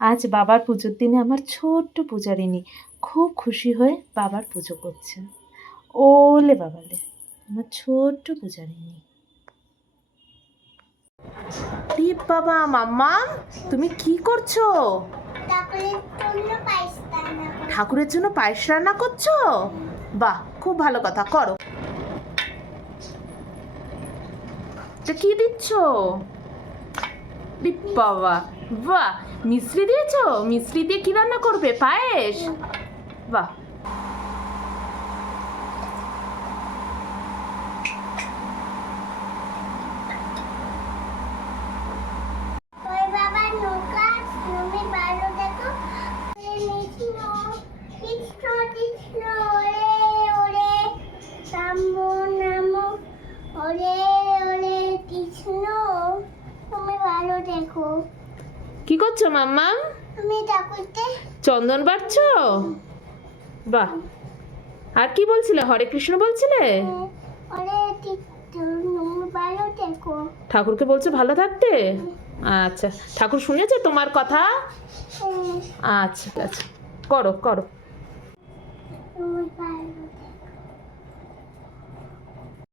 আজ বাবার পুজোর দিনে আমার ছোট্ট পূজারিনী খুব খুশি হয়ে বাবার পুজো করছেন। ওলে বাবালে, আমার ছোট্ট পূজারিনী। বাবা মাম্মা, তুমি কি করছো? ঠাকুরের জন্য পায়েস রান্না করছো? বাহ, খুব ভালো কথা, করো। কি দিচ্ছ? বাবা, বাহ, মিশ্রি দিয়েছো? মিশ্রি দিয়ে কি রান্না করবে? পায়েস? বাহ। কি করছো মাম্মা? আমি ঠাকুরকে চন্দন বাড়ছো? বাহ। আর কি বলছিলে? হরে কৃষ্ণ বলছিলে? ঠাকুরকে বলছো ভালো থাকতে? আচ্ছা, ঠাকুর শুনেছে তোমার কথা? আচ্ছা আচ্ছা, করো করো।